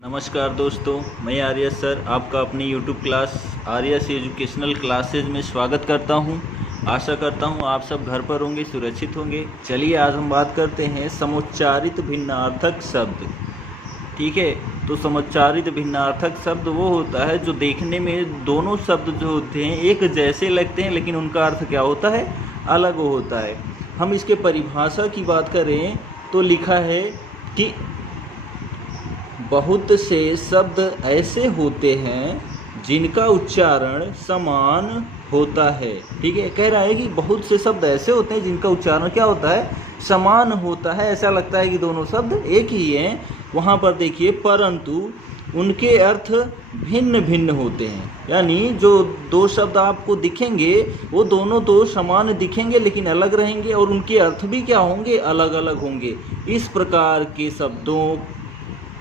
नमस्कार दोस्तों, मैं आर्यस सर आपका अपनी यूट्यूब क्लास आर्यस एजुकेशनल क्लासेज में स्वागत करता हूं। आशा करता हूं आप सब घर पर होंगे, सुरक्षित होंगे। चलिए आज हम बात करते हैं समुच्चारित भिन्नार्थक शब्द। ठीक है, तो समुच्चारित भिन्नार्थक शब्द वो होता है जो देखने में दोनों शब्द जो होते हैं एक जैसे लगते हैं, लेकिन उनका अर्थ क्या होता है, अलग होता है। हम इसके परिभाषा की बात करें तो लिखा है कि बहुत से शब्द ऐसे होते हैं जिनका उच्चारण समान होता है। ठीक है, कह रहा है कि बहुत से शब्द ऐसे होते हैं जिनका उच्चारण क्या होता है, समान होता है। ऐसा लगता है कि दोनों शब्द एक ही हैं। वहाँ पर देखिए, परंतु उनके अर्थ भिन्न भिन्न होते हैं। यानी जो दो शब्द आपको दिखेंगे वो दोनों तो समान दिखेंगे लेकिन अलग रहेंगे, और उनके अर्थ भी क्या होंगे, अलग अलग होंगे। इस प्रकार के शब्दों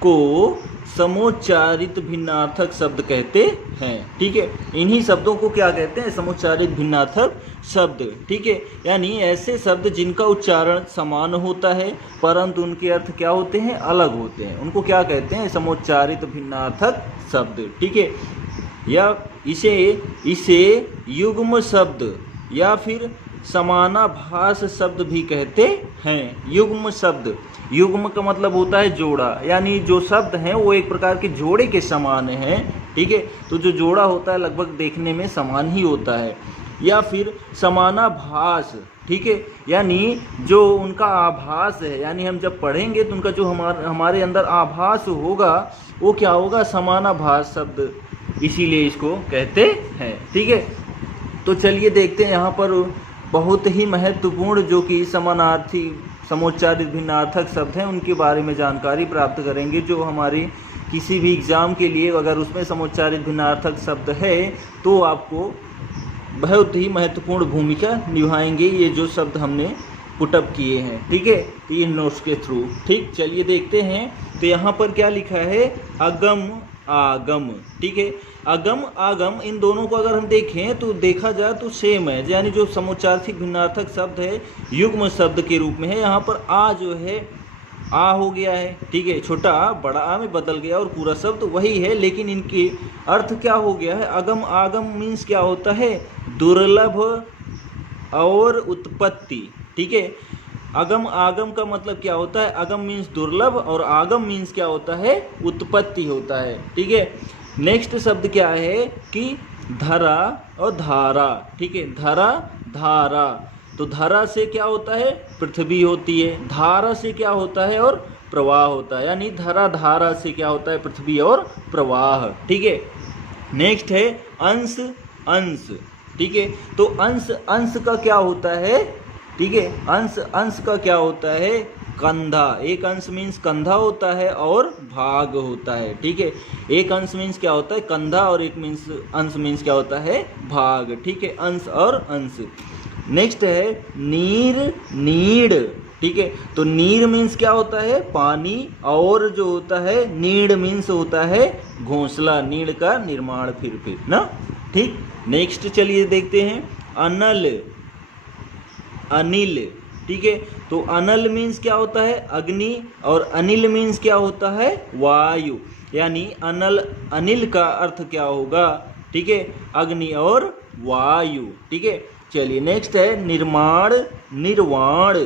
को समुच्चारित भिन्नार्थक शब्द कहते हैं। ठीक है, इन्हीं शब्दों को क्या कहते हैं, समुच्चारित भिन्नार्थक शब्द। ठीक है, यानी ऐसे शब्द जिनका उच्चारण समान होता है परंतु उनके अर्थ क्या होते हैं, अलग होते हैं, उनको क्या कहते हैं, समुच्चारित भिन्नार्थक शब्द। ठीक है, या इसे युग्म शब्द या फिर समानाभास शब्द भी कहते हैं। युग्म शब्द, युग्म का मतलब होता है जोड़ा, यानी जो शब्द हैं वो एक प्रकार के जोड़े के समान हैं। ठीक है, तो जो जोड़ा होता है लगभग देखने में समान ही होता है। या फिर समानाभास, ठीक है, यानी जो उनका आभास है, यानी हम जब पढ़ेंगे तो उनका जो हमारे अंदर आभास होगा वो क्या होगा, समानाभास शब्द, इसीलिए इसको कहते हैं। ठीक है, तो चलिए देखते हैं यहाँ पर बहुत ही महत्वपूर्ण जो कि समानार्थी समुच्चारित भिन्नार्थक शब्द हैं उनके बारे में जानकारी प्राप्त करेंगे, जो हमारी किसी भी एग्ज़ाम के लिए अगर उसमें समुच्चारित भिन्नार्थक शब्द है तो आपको बहुत ही महत्वपूर्ण भूमिका निभाएंगे ये जो शब्द हमने पुटअप किए हैं। ठीक है, तो ये नोट्स के थ्रू। ठीक, चलिए देखते हैं। तो यहाँ पर क्या लिखा है, अगम आगम। ठीक है, अगम आगम, इन दोनों को अगर हम देखें तो देखा जाए तो सेम है, यानी जो समुच्चारित भिन्नार्थक शब्द है युग्म शब्द के रूप में है। यहाँ पर आ जो है आ हो गया है। ठीक है, छोटा आ बड़ा आ में बदल गया और पूरा शब्द वही है, लेकिन इनके अर्थ क्या हो गया है। अगम आगम मीन्स क्या होता है, दुर्लभ और उत्पत्ति। ठीक है, अगम आगम का मतलब क्या होता है, अगम मीन्स दुर्लभ और आगम मीन्स क्या होता है, उत्पत्ति होता है। ठीक है, नेक्स्ट शब्द क्या है कि धरा और धारा। ठीक है, धरा धारा, तो धरा से क्या होता है, पृथ्वी होती है, धारा से क्या होता है, और प्रवाह होता है, यानी धरा धारा से क्या होता है, पृथ्वी और प्रवाह। ठीक है, नेक्स्ट है अंश अंश। ठीक है, तो अंश अंश का क्या होता है, ठीक है, अंश अंश का क्या होता है, कंधा। एक अंश मीन्स कंधा होता है और भाग होता है। ठीक है, एक अंश मीन्स क्या होता है, कंधा, और एक अंश मीन्स क्या होता है, भाग। ठीक है, अंश और अंश। नेक्स्ट है नीर नीड़। ठीक है, तो नीर मीन्स क्या होता है, पानी, और जो होता है नीड़ मीन्स होता है घोंसला, नीड़ का निर्माण फिर ना। ठीक, नेक्स्ट चलिए देखते हैं अनल अनिल। ठीक है, तो अनल मीन्स क्या होता है, अग्नि, और अनिल मीन्स क्या होता है, वायु, यानी अनल अनिल का अर्थ क्या होगा, ठीक है, अग्नि और वायु। ठीक है, चलिए नेक्स्ट है निर्माण निर्वाण।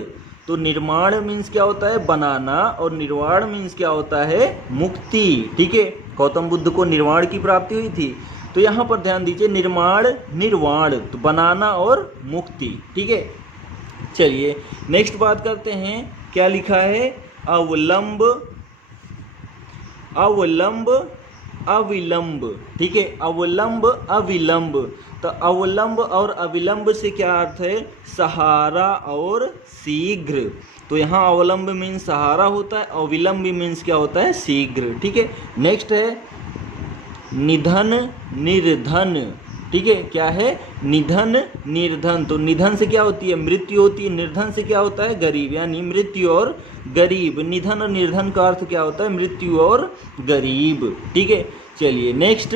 तो निर्माण मीन्स क्या होता है, बनाना, और निर्वाण मीन्स क्या होता है, मुक्ति। ठीक है, गौतम बुद्ध को निर्वाण की प्राप्ति हुई थी, तो यहाँ पर ध्यान दीजिए, निर्माण निर्वाण, तो बनाना और मुक्ति। ठीक है, चलिए नेक्स्ट बात करते हैं, क्या लिखा है, अवलंब अवलंब अविलंब। ठीक है, अवलंब अविलंब, तो अवलंब और अविलंब से क्या अर्थ है, सहारा और शीघ्र। तो यहाँ अवलंब मीन्स सहारा होता है, अविलंब मीन्स क्या होता है, शीघ्र। ठीक है, नेक्स्ट है निधन निर्धन। ठीक है, क्या है, निधन निर्धन, तो निधन से क्या होती है, मृत्यु होती है, निर्धन से क्या होता है, गरीब, यानी मृत्यु और गरीब। निधन और निर्धन का अर्थ क्या होता है, मृत्यु और गरीब। ठीक है, चलिए नेक्स्ट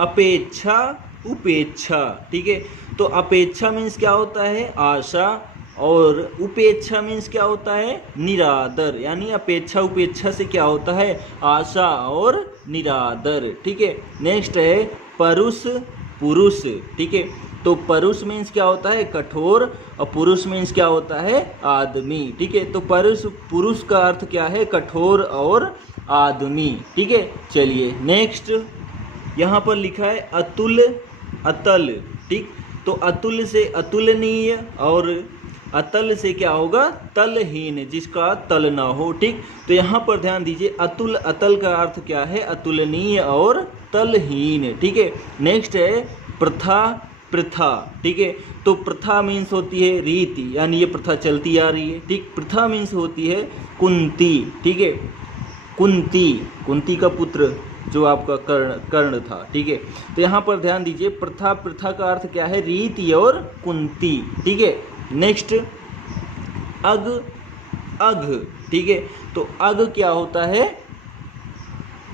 अपेक्षा उपेक्षा। ठीक है, तो अपेक्षा मीन्स क्या होता है, आशा, और उपेक्षा मीन्स क्या होता है, निरादर, यानी अपेक्षा उपेक्षा से क्या होता है, आशा और निरादर। ठीक है, नेक्स्ट है परुष पुरुष। ठीक है, तो परुष मीन्स क्या होता है, कठोर, और पुरुष मीन्स क्या होता है, आदमी। ठीक है, तो परुष पुरुष का अर्थ क्या है, कठोर और आदमी। ठीक है, चलिए नेक्स्ट यहाँ पर लिखा है अतुल अतल। ठीक, तो अतुल से अतुलनीय और अतल से क्या होगा, तलहीन, जिसका तल ना हो। ठीक, तो यहाँ पर ध्यान दीजिए अतुल अतल का अर्थ क्या है, अतुलनीय और तलहीन। ठीक है, नेक्स्ट है प्रथा प्रथा। ठीक है, तो प्रथा मीन्स होती है रीति, यानी ये प्रथा चलती आ रही है। ठीक, प्रथा मीन्स होती है कुंती। ठीक है, कुंती, कुंती का पुत्र जो आपका कर्ण था। ठीक है, तो यहाँ पर ध्यान दीजिए प्रथा प्रथा का अर्थ क्या है, रीति और कुंती। ठीक है, नेक्स्ट अग अघ। ठीक है, तो अग क्या होता है,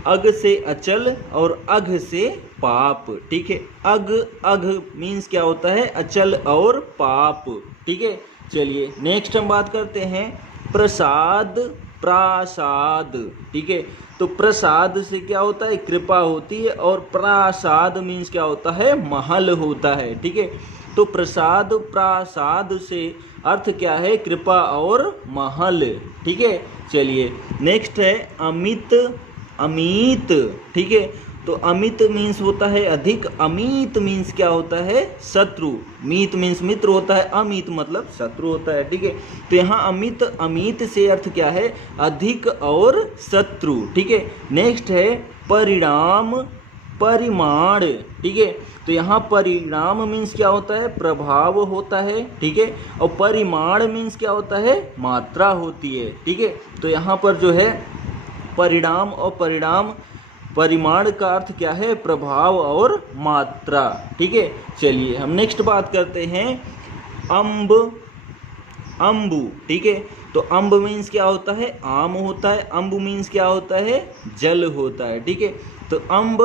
अग से अचल और अघ से पाप। ठीक है, अग अघ मीन्स क्या होता है, अचल और पाप। ठीक है, चलिए नेक्स्ट हम बात करते हैं प्रसाद प्रासाद। ठीक है, तो प्रसाद से क्या होता है, कृपा होती है, और प्रासाद मीन्स क्या होता है, महल होता है। ठीक है, तो प्रसाद प्रासाद से अर्थ क्या है, कृपा और महल। ठीक है, चलिए नेक्स्ट है अमित अमित। ठीक है, तो अमित मीन्स होता है अधिक, अमित मीन्स क्या होता है, शत्रु। मीत मीन्स मित्र होता है, अमित मतलब शत्रु होता है। ठीक है, तो यहाँ अमित अमित से अर्थ क्या है, अधिक और शत्रु। ठीक है, नेक्स्ट है परिणाम परिमाण। ठीक है, तो यहाँ परिणाम मीन्स क्या होता है, प्रभाव होता है। ठीक है, और परिमाण मीन्स क्या होता है, मात्रा होती है। ठीक है, तो यहाँ पर जो है परिणाम और परिणाम परिमाण का अर्थ क्या है, प्रभाव और मात्रा। ठीक है, चलिए हम नेक्स्ट बात करते हैं अम्ब अम्बु। ठीक है, तो अम्ब मीन्स क्या होता है, आम होता है, अम्ब मीन्स क्या होता है, जल होता है। ठीक है, तो अम्ब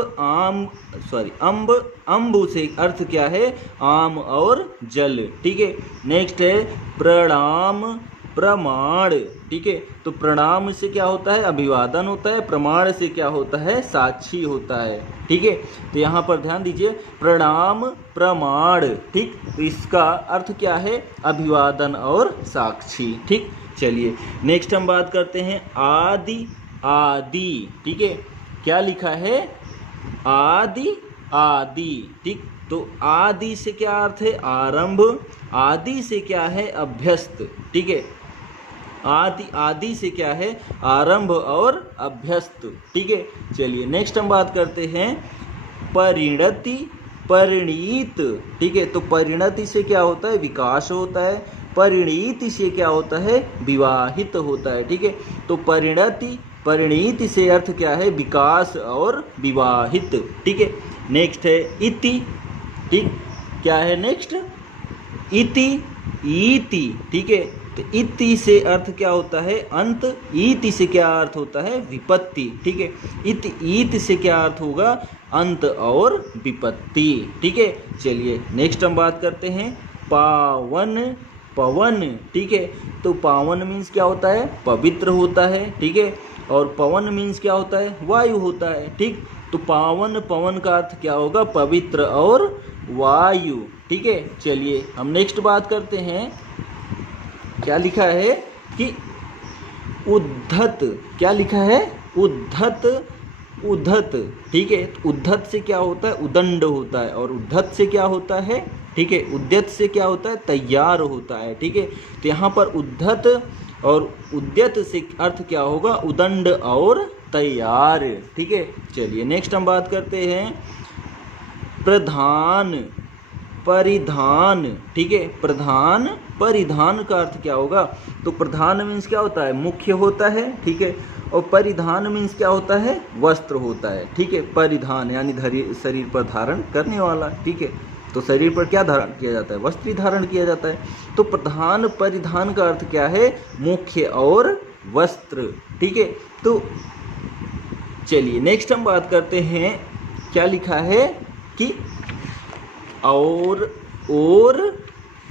अम्ब अम्बु से अर्थ क्या है, आम और जल। ठीक है, नेक्स्ट है प्रणाम प्रमाण। ठीक है, तो प्रणाम से क्या होता है, अभिवादन होता है, प्रमाण से क्या होता है, साक्षी होता है। ठीक है, तो यहाँ पर ध्यान दीजिए प्रणाम प्रमाण। ठीक, तो इसका अर्थ क्या है, अभिवादन और साक्षी। ठीक, चलिए नेक्स्ट हम बात करते हैं आदि आदि। ठीक है, क्या लिखा है, आदि आदि। ठीक, तो आदि से क्या अर्थ है, आरंभ, आदि से क्या है, अभ्यस्त। ठीक है, आदि आदि से क्या है, आरंभ और अभ्यस्त। ठीक है, चलिए नेक्स्ट हम बात करते हैं परिणति परिणीत। ठीक है, तो परिणति से क्या होता है, विकास होता है, परिणीति से क्या होता है, विवाहित होता है। ठीक है, तो परिणति परिणीति से अर्थ क्या है, विकास और विवाहित। ठीक है, नेक्स्ट है इति। ठीक, क्या है नेक्स्ट, इति इति। ठीक है, तो इति से अर्थ क्या होता है, अंत, इति से क्या अर्थ होता है, विपत्ति। ठीक है, इति ईति से क्या अर्थ होगा, अंत और विपत्ति। ठीक है, चलिए नेक्स्ट हम बात करते हैं पावन पवन। ठीक है, तो पावन मीन्स क्या होता है, पवित्र होता है। ठीक है, और पवन मीन्स क्या होता है, वायु होता है। ठीक, तो पावन पवन का अर्थ क्या होगा, पवित्र और वायु। ठीक है, चलिए हम नेक्स्ट बात करते हैं, क्या लिखा है कि उद्धत। क्या लिखा है, उद्धत उद्धत। ठीक है, उद्धत से क्या होता है, उदंड होता है, और उद्धत से क्या होता है, ठीक है, उद्यत से क्या होता है, तैयार होता है। ठीक है, तो यहाँ पर उद्धत और उद्यत से अर्थ क्या होगा, उदंड और तैयार। ठीक है, चलिए नेक्स्ट हम बात करते हैं प्रधान परिधान। ठीक है, प्रधान परिधान का अर्थ क्या होगा, तो प्रधान मीन्स क्या होता है, मुख्य होता है। ठीक है, और परिधान मीन्स क्या होता है, वस्त्र होता है। ठीक है, परिधान यानी शरीर पर धारण करने वाला। ठीक है, तो शरीर पर क्या धारण किया जाता है, वस्त्र धारण किया जाता है। तो प्रधान परिधान का अर्थ क्या है, मुख्य और वस्त्र। ठीक है, तो चलिए नेक्स्ट हम बात करते हैं, क्या लिखा है कि और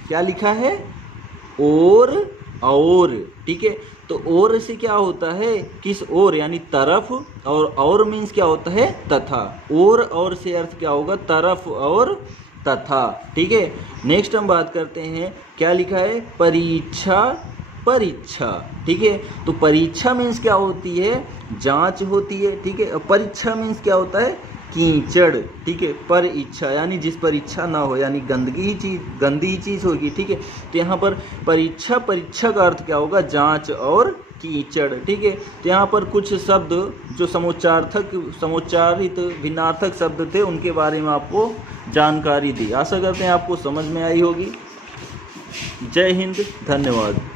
क्या लिखा है, और, ठीक है। तो और से क्या होता है, किस और यानी तरफ, और मीन्स क्या होता है, तथा। और से अर्थ क्या होगा, तरफ और तथा, ठीक है। नेक्स्ट हम बात करते हैं, क्या लिखा है, परीक्षा, ठीक है। तो परीक्षा मीन्स क्या होती है, जांच होती है, ठीक है। परीक्षा मीन्स क्या होता है, कीचड़, ठीक है। पर इच्छा यानी जिस पर इच्छा ना हो, यानी गंदी ही चीज होगी, ठीक है। तो यहाँ पर परीक्षा का अर्थ क्या होगा, जांच और कीचड़, ठीक है। तो यहाँ पर कुछ शब्द जो समुच्चारित भिन्नार्थक शब्द थे उनके बारे में आपको जानकारी दी। आशा करते हैं आपको समझ में आई होगी। जय हिंद, धन्यवाद।